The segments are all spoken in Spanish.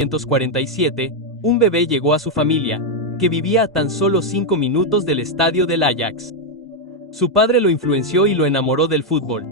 1947, un bebé llegó a su familia, que vivía a tan solo 5 minutos del estadio del Ajax. Su padre lo influenció y lo enamoró del fútbol.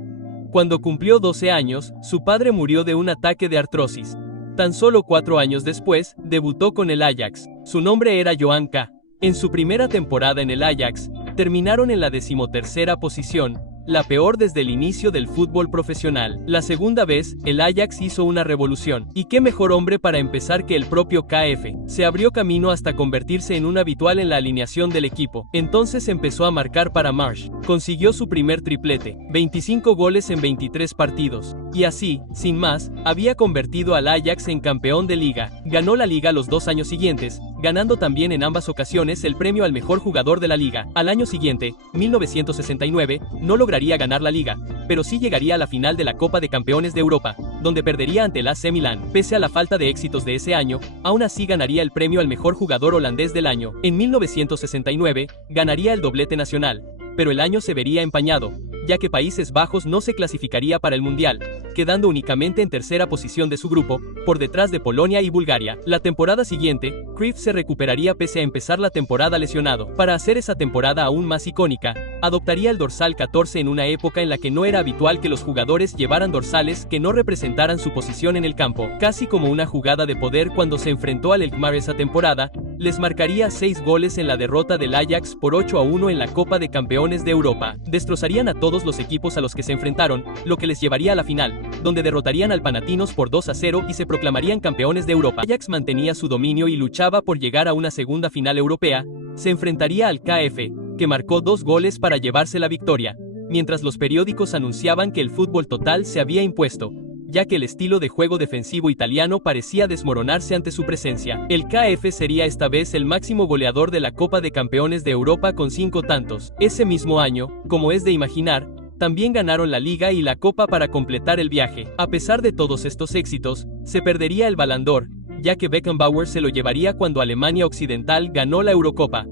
Cuando cumplió 12 años, su padre murió de un ataque de artrosis. Tan solo 4 años después, debutó con el Ajax. Su nombre era Johan K. En su primera temporada en el Ajax, terminaron en la 13ª posición, la peor desde el inicio del fútbol profesional. La segunda vez, el Ajax hizo una revolución. Y qué mejor hombre para empezar que el propio KF. Se abrió camino hasta convertirse en un habitual en la alineación del equipo. Entonces empezó a marcar para Marsh. Consiguió su primer triplete, 25 goles en 23 partidos. Y así, sin más, había convertido al Ajax en campeón de liga. Ganó la liga los 2 años siguientes, ganando también en ambas ocasiones el premio al mejor jugador de la liga. Al año siguiente, 1969, no lograría ganar la liga, pero sí llegaría a la final de la Copa de Campeones de Europa, donde perdería ante el AC Milán. Pese a la falta de éxitos de ese año, aún así ganaría el premio al mejor jugador holandés del año. En 1969, ganaría el doblete nacional, pero el año se vería empañado, ya que Países Bajos no se clasificaría para el Mundial, quedando únicamente en tercera posición de su grupo, por detrás de Polonia y Bulgaria. La temporada siguiente, Cruyff se recuperaría pese a empezar la temporada lesionado. Para hacer esa temporada aún más icónica, adoptaría el dorsal 14 en una época en la que no era habitual que los jugadores llevaran dorsales que no representaran su posición en el campo. Casi como una jugada de poder cuando se enfrentó al Alkmaar esa temporada, les marcaría 6 goles en la derrota del Ajax por 8-1 en la Copa de Campeones de Europa. Destrozarían a todos los equipos a los que se enfrentaron, lo que les llevaría a la final, donde derrotarían al Panathinaikos por 2-0 y se proclamarían campeones de Europa. Ajax mantenía su dominio y luchaba por llegar a una segunda final europea. Se enfrentaría al KF, que marcó 2 goles para llevarse la victoria, mientras los periódicos anunciaban que el fútbol total se había impuesto, ya que el estilo de juego defensivo italiano parecía desmoronarse ante su presencia. El KF sería esta vez el máximo goleador de la Copa de Campeones de Europa con 5 tantos. Ese mismo año, como es de imaginar, también ganaron la Liga y la Copa para completar el viaje. A pesar de todos estos éxitos, se perdería el Ballon d'Or, ya que Beckenbauer se lo llevaría cuando Alemania Occidental ganó la Eurocopa,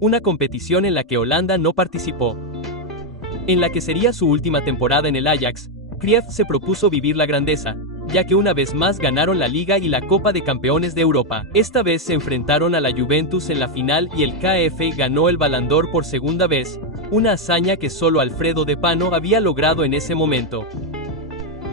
una competición en la que Holanda no participó. En la que sería su última temporada en el Ajax, Cruyff se propuso vivir la grandeza, ya que una vez más ganaron la Liga y la Copa de Campeones de Europa. Esta vez se enfrentaron a la Juventus en la final y el KF ganó el Ballon d'Or por segunda vez, una hazaña que solo Alfredo De Pano había logrado en ese momento.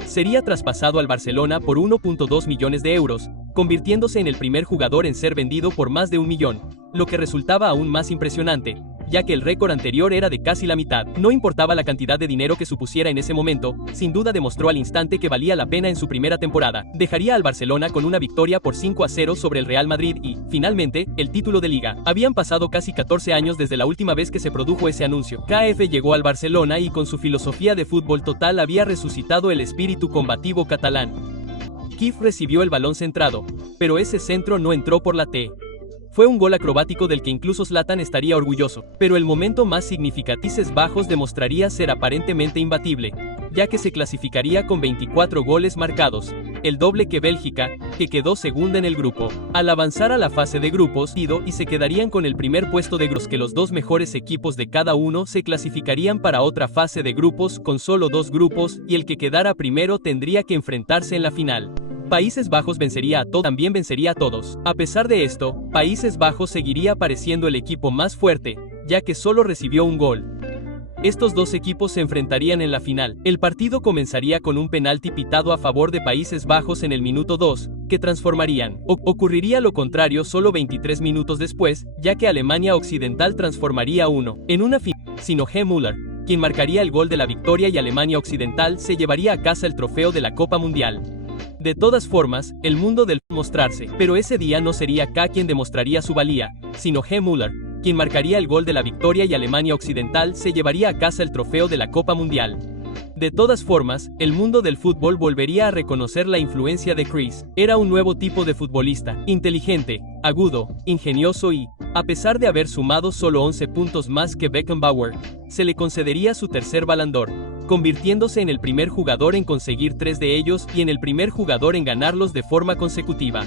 Sería traspasado al Barcelona por 1.2 millones de euros, convirtiéndose en el primer jugador en ser vendido por más de 1 millón, lo que resultaba aún más impresionante, ya que el récord anterior era de casi la mitad. No importaba la cantidad de dinero que supusiera en ese momento, sin duda demostró al instante que valía la pena en su primera temporada. Dejaría al Barcelona con una victoria por 5-0 sobre el Real Madrid y, finalmente, el título de liga. Habían pasado casi 14 años desde la última vez que se produjo ese anuncio. KF llegó al Barcelona y con su filosofía de fútbol total había resucitado el espíritu combativo catalán. Cruyff recibió el balón centrado, pero ese centro no entró por la T. Fue un gol acrobático del que incluso Zlatan estaría orgulloso, pero el momento más significativo Países Bajos demostraría ser aparentemente imbatible, ya que se clasificaría con 24 goles marcados, el doble que Bélgica, que quedó segunda en el grupo. Al avanzar a la fase de grupos, y se quedarían con el primer puesto de grupos, que los 2 mejores equipos de cada uno se clasificarían para otra fase de grupos con solo 2 grupos, y el que quedara primero tendría que enfrentarse en la final. Países Bajos vencería a todos, también vencería a todos. A pesar de esto, Países Bajos seguiría pareciendo el equipo más fuerte, ya que solo recibió un gol. Estos 2 equipos se enfrentarían en la final. El partido comenzaría con un penalti pitado a favor de Países Bajos en el minuto 2, que transformarían. Ocurriría lo contrario solo 23 minutos después, ya que Alemania Occidental transformaría 1 en una final, sino G. Müller, quien marcaría el gol de la victoria y Alemania Occidental se llevaría a casa el trofeo de la Copa Mundial. De todas formas, el mundo del mostrarse, pero ese día no sería K quien demostraría su valía, sino G. Müller, quien marcaría el gol de la victoria y Alemania Occidental se llevaría a casa el trofeo de la Copa Mundial. De todas formas, el mundo del fútbol volvería a reconocer la influencia de Cruyff. Era un nuevo tipo de futbolista, inteligente, agudo, ingenioso y, a pesar de haber sumado solo 11 puntos más que Beckenbauer, se le concedería su tercer Ballon d'Or, convirtiéndose en el primer jugador en conseguir 3 de ellos y en el primer jugador en ganarlos de forma consecutiva.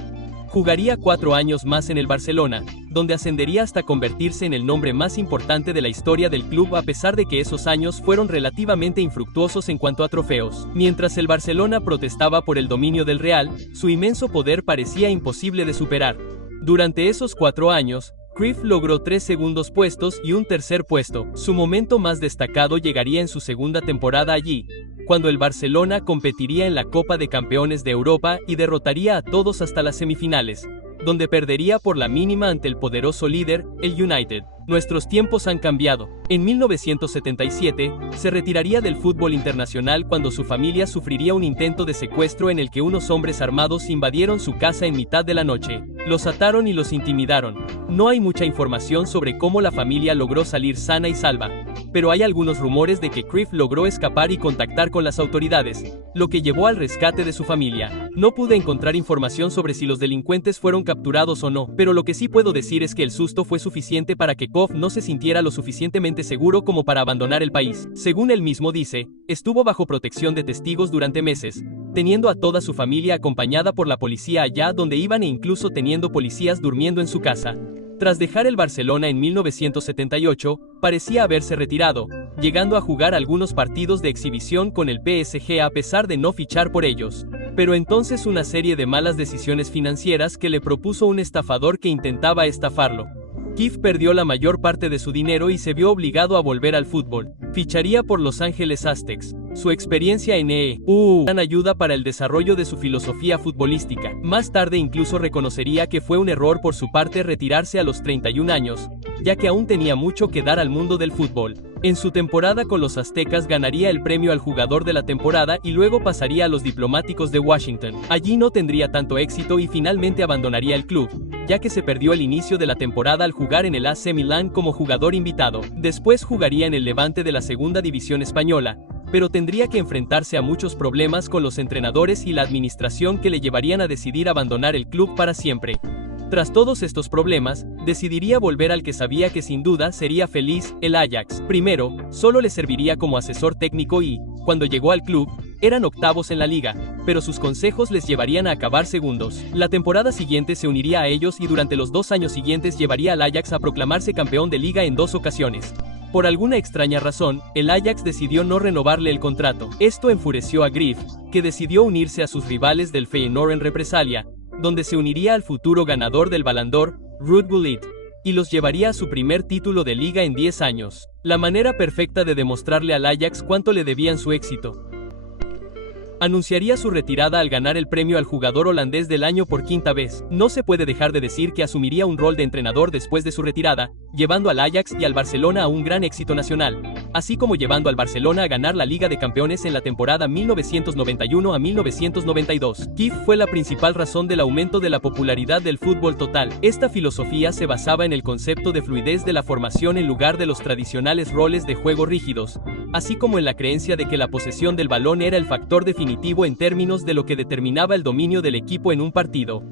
Jugaría 4 años más en el Barcelona, donde ascendería hasta convertirse en el nombre más importante de la historia del club a pesar de que esos años fueron relativamente infructuosos en cuanto a trofeos. Mientras el Barcelona protestaba por el dominio del Real, su inmenso poder parecía imposible de superar. Durante esos 4 años, Cruyff logró 3 segundos puestos y un tercer puesto. Su momento más destacado llegaría en su segunda temporada allí, cuando el Barcelona competiría en la Copa de Campeones de Europa y derrotaría a todos hasta las semifinales, donde perdería por la mínima ante el poderoso líder, el United. Nuestros tiempos han cambiado. En 1977, se retiraría del fútbol internacional cuando su familia sufriría un intento de secuestro en el que unos hombres armados invadieron su casa en mitad de la noche. Los ataron y los intimidaron. No hay mucha información sobre cómo la familia logró salir sana y salva, pero hay algunos rumores de que Cruyff logró escapar y contactar con las autoridades, lo que llevó al rescate de su familia. No pude encontrar información sobre si los delincuentes fueron capturados o no, pero lo que sí puedo decir es que el susto fue suficiente para que Cruyff no se sintiera lo suficientemente seguro como para abandonar el país. Según él mismo dice, estuvo bajo protección de testigos durante meses, teniendo a toda su familia acompañada por la policía allá donde iban e incluso teniendo policías durmiendo en su casa. Tras dejar el Barcelona en 1978, parecía haberse retirado, llegando a jugar algunos partidos de exhibición con el PSG a pesar de no fichar por ellos. Pero entonces una serie de malas decisiones financieras que le propuso un estafador que intentaba estafarlo. Cruyff perdió la mayor parte de su dinero y se vio obligado a volver al fútbol. Ficharía por Los Ángeles Aztecs. Su experiencia en gran ayuda para el desarrollo de su filosofía futbolística. Más tarde incluso reconocería que fue un error por su parte retirarse a los 31 años, ya que aún tenía mucho que dar al mundo del fútbol. En su temporada con los Aztecas ganaría el premio al jugador de la temporada y luego pasaría a los Diplomáticos de Washington. Allí no tendría tanto éxito y finalmente abandonaría el club, ya que se perdió el inicio de la temporada al jugar en el AC Milán como jugador invitado. Después jugaría en el Levante de la Segunda División Española, pero tendría que enfrentarse a muchos problemas con los entrenadores y la administración que le llevarían a decidir abandonar el club para siempre. Tras todos estos problemas, decidiría volver al que sabía que sin duda sería feliz, el Ajax. Primero, solo le serviría como asesor técnico y, cuando llegó al club, eran octavos en la liga, pero sus consejos les llevarían a acabar segundos. La temporada siguiente se uniría a ellos y durante los 2 años siguientes llevaría al Ajax a proclamarse campeón de liga en 2 ocasiones. Por alguna extraña razón, el Ajax decidió no renovarle el contrato. Esto enfureció a Cruyff, que decidió unirse a sus rivales del Feyenoord en represalia, donde se uniría al futuro ganador del Ballon d'Or, Ruud Gullit, y los llevaría a su primer título de liga en 10 años. La manera perfecta de demostrarle al Ajax cuánto le debían su éxito. Anunciaría su retirada al ganar el premio al jugador holandés del año por 5ª vez. No se puede dejar de decir que asumiría un rol de entrenador después de su retirada, llevando al Ajax y al Barcelona a un gran éxito nacional, así como llevando al Barcelona a ganar la Liga de Campeones en la temporada 1991 a 1992. Cruyff fue la principal razón del aumento de la popularidad del fútbol total. Esta filosofía se basaba en el concepto de fluidez de la formación en lugar de los tradicionales roles de juego rígidos, así como en la creencia de que la posesión del balón era el factor definitivo en términos de lo que determinaba el dominio del equipo en un partido.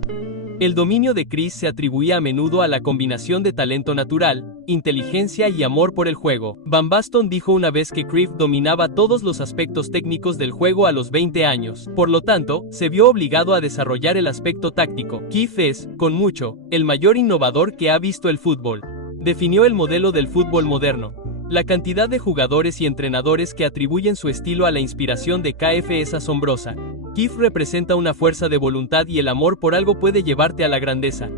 El dominio de Cruyff se atribuía a menudo a la combinación de talento natural, inteligencia y amor por el juego. Van Basten dijo una vez que Cruyff dominaba todos los aspectos técnicos del juego a los 20 años. Por lo tanto, se vio obligado a desarrollar el aspecto táctico. Cruyff es, con mucho, el mayor innovador que ha visto el fútbol. Definió el modelo del fútbol moderno. La cantidad de jugadores y entrenadores que atribuyen su estilo a la inspiración de KF es asombrosa. Cruyff representa una fuerza de voluntad y el amor por algo puede llevarte a la grandeza.